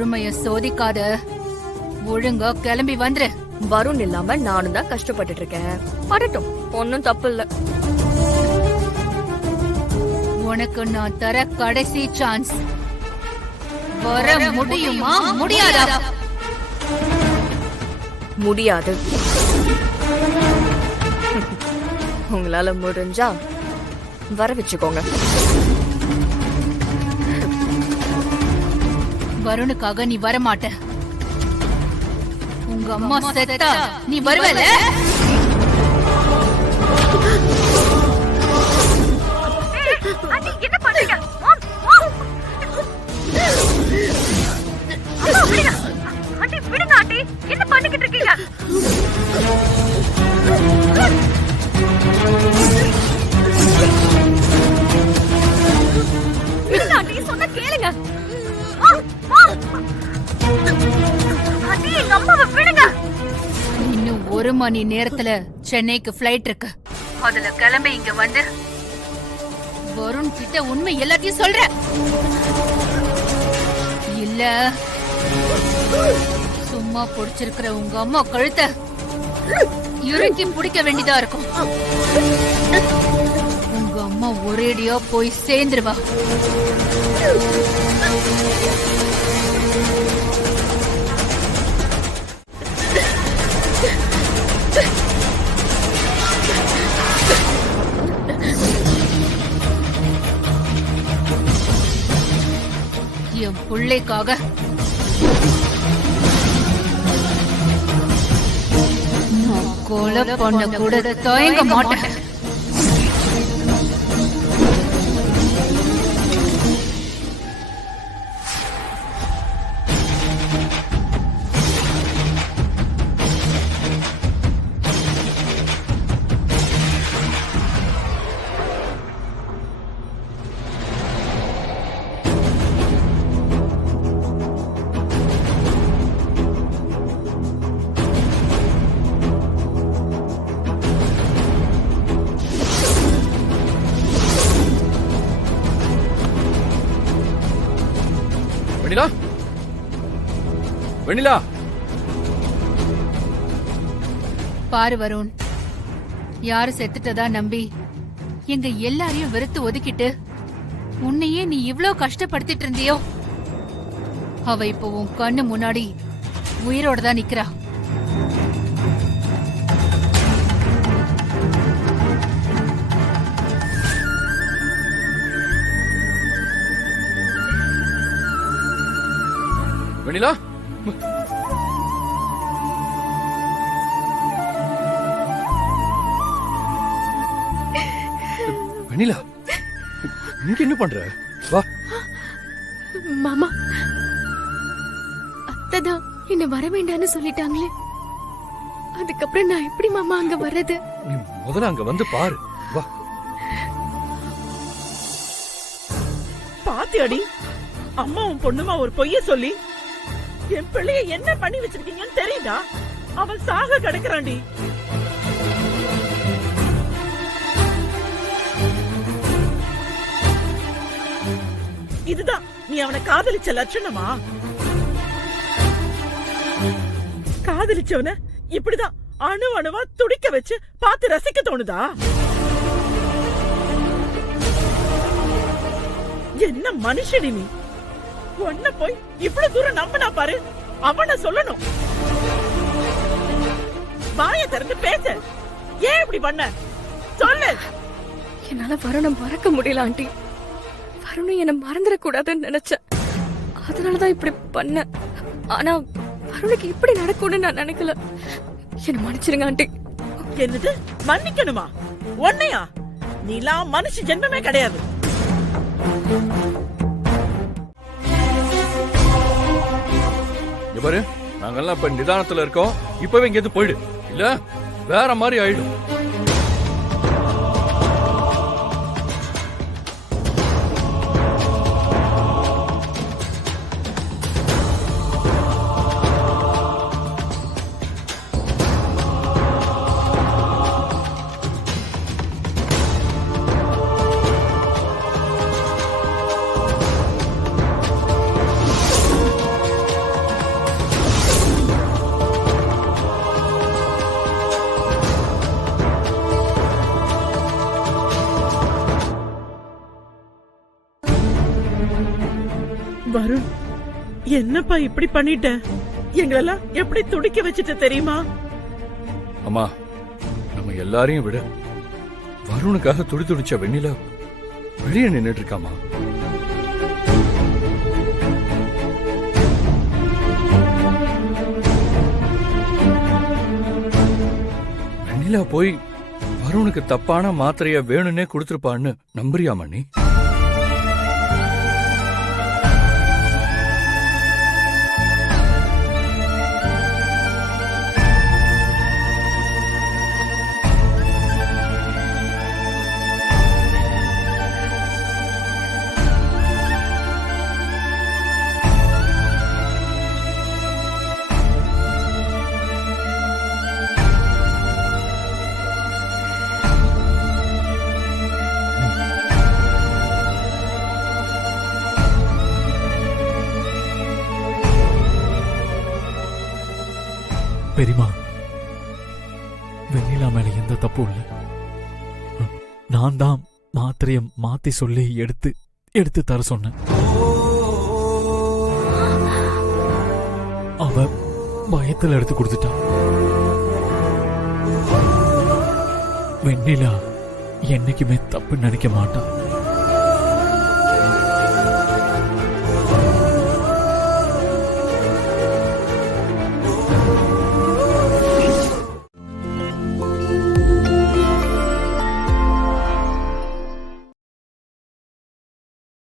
பொறுமைய சோதிக்காத, ஒழுங்கா கிளம்பி வந்துரு. வருண் இல்லாம நானும் தான் கஷ்டப்பட்டுட்டு இருக்கேன். வரட்டும், ஒன்னும் தப்பு இல்ல. உனக்கு நான் தர கடைசி சான்ஸ். வர முடியுமா முடியாதா? முடியாது. உங்களால முடிஞ்சா வர வச்சுக்கோங்க. வருணுக்காக நீ வரமாட்ட. உங்க அம்மா செத்தா நீ வருவல? என்ன பண்றீங்க? ஆண்டி விடுங்க ஆண்டி, என்ன பண்ணிக்கிட்டு இருக்கீங்க? ஆண்டி சொன்ன கேளுங்க. ஆண்டி எங்க அம்மாவை விடுங்க. இன்னும் 1 மணி நேரத்துல சென்னைக்கு ஃபிளைட் இருக்கு. அதுல கிளம்பி இங்க வந்து வருண் கிட்ட உண்மை எல்லாத்தையும் சொல்ற. இல்ல சும்மா புடிச்சிருக்கிற உங்க அம்மா கழுத்தை இறுக்கி பிடிக்க வேண்டியதா இருக்கும். உங்க அம்மா ஒரேடியா போய் சேர்ந்துருவா. என் பிள்ளைக்காக நான் கொலை பண்ண கூட தயங்க மாட்டேன். வெண்ணிலா, வெண்ணிலா. பாரு வருண், யாரு செத்துட்டதா நம்பி எங்க எல்லாரையும் வெறுத்து ஒதுக்கிட்டு உன்னையே நீ இவ்ளோ கஷ்டப்படுத்திட்டு இருந்தியோ, அவ இப்போ உன் கண்ணு முன்னாடி உயிரோட தான் நிக்கிறா. வெண்ணிலா, வெண்ணிலா, நீங்க என்ன பண்ற? வா. மாமா, அத்தைதான் என்ன வர வேண்டான்னு சொல்லிட்டாங்களே, அதுக்கப்புறம் நான் எப்படி மாமா அங்க வர்றது? நீ முதல்ல அங்க வந்து பாரு. வா. பாத்தியாடி, அம்மாவும் பொண்ணுமா ஒரு பொய்ய சொல்லி என் பிள்ளைய என்ன பண்ணி வச்சிருக்கீங்கன்னு தெரியுதா? அவன் சாக கிடக்குறான்டி. இதுதான் நீ அவனை காதலிச்ச லட்சணமா? காதலிச்சவன இப்படிதான் அணு அணுவா துடிக்க வச்சு பார்த்து ரசிக்க தோணுதா? என்ன மனுஷடி நீ? உன்ன போய் இவ்வளவு தூரம் நம்பினா பாரு. அவன சொல்லணும். வாய திறந்து பேச. ஏன் இப்படி பண்ண சொல்லு. என்னால வருணை மறக்க முடியல ஆண்டி. வருணை என்ன மறந்துடக்கூடாதுன்னு நினைச்சேன், அதனாலதான் இப்படி பண்ண. ஆனா வருணுக்கு இப்படி நடக்கும்னு நான் நினைக்கல. என்ன மன்னிச்சிருங்க ஆண்டி. என்னது மன்னிக்கணுமா? உன்னையா? நீலாம் மனுஷ ஜென்மமே கிடையாது. பாரு, நாங்கெல்லாம் இப்ப நிதானத்துல இருக்கோம். இப்பவே இங்க போயிடு, இல்ல வேற மாதிரி ஆயிடும். வருண், என்னப்பா இப்படி பண்ணிட்ட? எங்களெல்லாம் எப்படி துடிக்க வச்சுட்ட தெரியுமா? அம்மா, நம்ம எல்லாரையும் விட வருணுக்காக துடி துடிச்ச வெண்ணிலா வெளியே நின்னுட்டு இருக்காமா. வெண்ணிலா போய் வருணுக்கு தப்பான மாத்திரைய வேணும்னே கொடுத்திருப்பான்னு நம்புறியாமா நீ? பெரியமா, வெண்ணிலா மேல எந்த தப்பும் இல்லை. நான் தான் மாத்திரைய மாத்தி சொல்லி எடுத்து தர சொன்னேன். அவ பயத்துல எடுத்து கொடுத்துட்டா. வெண்ணிலா என்னைக்குமே தப்பு நினைக்க மாட்டா.